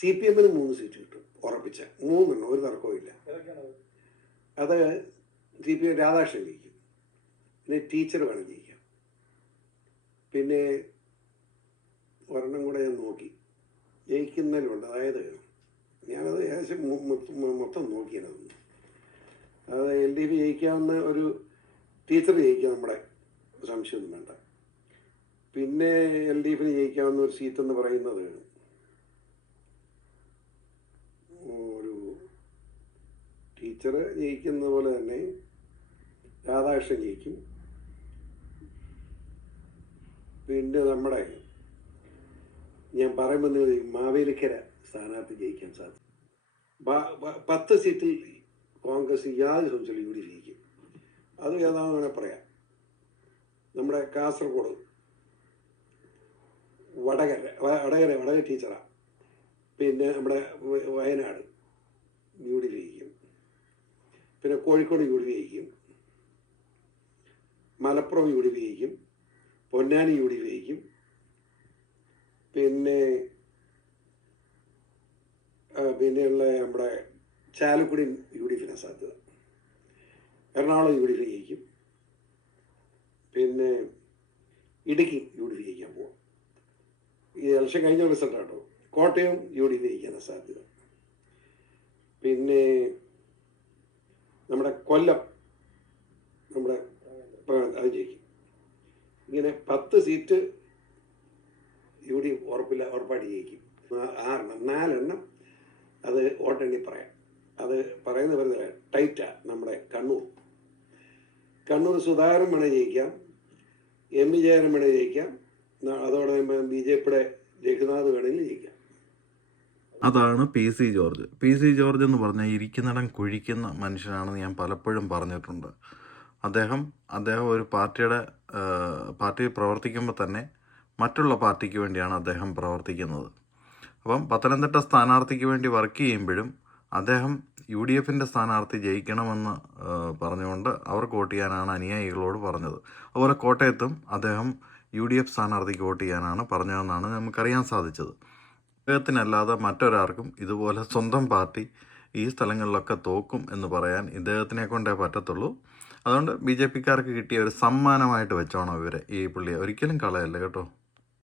CPM 3 seat കിട്ടും ഉറപ്പിച്ച 3 ഒരു തർക്കവും ഇല്ല. അത് CPM രാധാകൃഷ്ണൻ ജയിക്കും, പിന്നെ ടീച്ചർ വേണം ജയിക്കാം, പിന്നെ ഒരെണ്ണം കൂടെ ഞാൻ നോക്കി ജയിക്കുന്നതിലുണ്ട്. അതായത് ഞാനത് ഏകദേശം മൊത്തം നോക്കിയായിരുന്നു. അത് LDF ജയിക്കാവുന്ന ഒരു ടീച്ചർ ജയിക്കാം, നമ്മുടെ സംശയമൊന്നും വേണ്ട. പിന്നെ LDFന് ജയിക്കാവുന്ന ഒരു സീറ്റ് എന്ന് പറയുന്നത് ഒരു ടീച്ചർ ജയിക്കുന്ന പോലെ തന്നെ രാധാകൃഷ്ണൻ ജയിക്കും. പിന്നെ നമ്മുടെ ഞാൻ പറയുമ്പോൾ മാവേലിക്കര സ്ഥാനാർത്ഥി ജയിക്കാൻ സാധിക്കും. 10 സീറ്റിൽ കോൺഗ്രസ് യാതൊരു സംശയമില്ല UDF ജയിക്കും. അത് ഏതാണെന്ന് വേണേൽ പറയാം. നമ്മുടെ കാസർഗോഡ് വടകര ടീച്ചറാണ്. പിന്നെ നമ്മുടെ വയനാട് UDF ജയിക്കും. പിന്നെ കോഴിക്കോട് UDF ജയിക്കും. മലപ്പുറം UDF ജയിക്കും. പൊന്നാനി UDF ജയിക്കും. പിന്നെയുള്ള നമ്മുടെ ചാലക്കുടി UDFന് സാധ്യത. എറണാകുളം UDF ജയിക്കും. പിന്നെ ഇടുക്കി UDF ജയിക്കാൻ പോവാം. ഈ ഇലക്ഷൻ കഴിഞ്ഞ റിസൾട്ടാട്ടോ. കോട്ടയം UDF ജയിക്കാനാണ് സാധ്യത. പിന്നെ നമ്മുടെ കൊല്ലം അത് ജയിക്കും. ഇങ്ങനെ 10 സീറ്റ് UDF ഉറപ്പായിട്ട് ജയിക്കും. 4 അത് വോട്ടെണ്ണി പറയാം. അത് പറയുന്ന വെറുതെ ടൈറ്റാ. നമ്മുടെ കണ്ണൂർ സുധാകരൻ വേണേ ജയിക്കാം, M ജയരാജൻ വേണേ ജയിക്കാം, അതോടെ BJPയുടെ രഘുനാഥ് വേണമെങ്കിൽ ജയിക്കാം. അതാണ് PC ജോർജ്. PC ജോർജ് എന്ന് പറഞ്ഞാൽ ഇരിക്കുന്നിടം കുഴിക്കുന്ന മനുഷ്യനാണെന്ന് ഞാൻ പലപ്പോഴും പറഞ്ഞിട്ടുണ്ട്. അദ്ദേഹം ഒരു പാർട്ടിയിൽ പ്രവർത്തിക്കുമ്പോൾ തന്നെ മറ്റുള്ള പാർട്ടിക്ക് വേണ്ടിയാണ് അദ്ദേഹം പ്രവർത്തിക്കുന്നത്. അപ്പം പത്തനംതിട്ട സ്ഥാനാർത്ഥിക്ക് വേണ്ടി വർക്ക് ചെയ്യുമ്പോഴും അദ്ദേഹം UDFൻ്റെ സ്ഥാനാർത്ഥി ജയിക്കണമെന്ന് പറഞ്ഞുകൊണ്ട് അവർക്ക് വോട്ട് ചെയ്യാനാണ് അനുയായികളോട് പറഞ്ഞത്. അതുപോലെ കോട്ടയത്തും അദ്ദേഹം UDF സ്ഥാനാർത്ഥിക്ക് വോട്ട് ചെയ്യാനാണ് പറഞ്ഞതെന്നാണ് നമുക്കറിയാൻ സാധിച്ചത്. ഇദ്ദേഹത്തിനല്ലാതെ മറ്റൊരാർക്കും ഇതുപോലെ സ്വന്തം പാർട്ടി ഈ സ്ഥലങ്ങളിലൊക്കെ തോക്കും എന്ന് പറയാൻ ഇദ്ദേഹത്തിനെ കൊണ്ടേ പറ്റത്തുള്ളൂ. അതുകൊണ്ട് BJPക്കാർക്ക് കിട്ടിയ ഒരു സമ്മാനമായിട്ട് വെച്ചോണം ഇവരെ. ഈ പുള്ളിയെ ഒരിക്കലും കളയല്ല കേട്ടോ.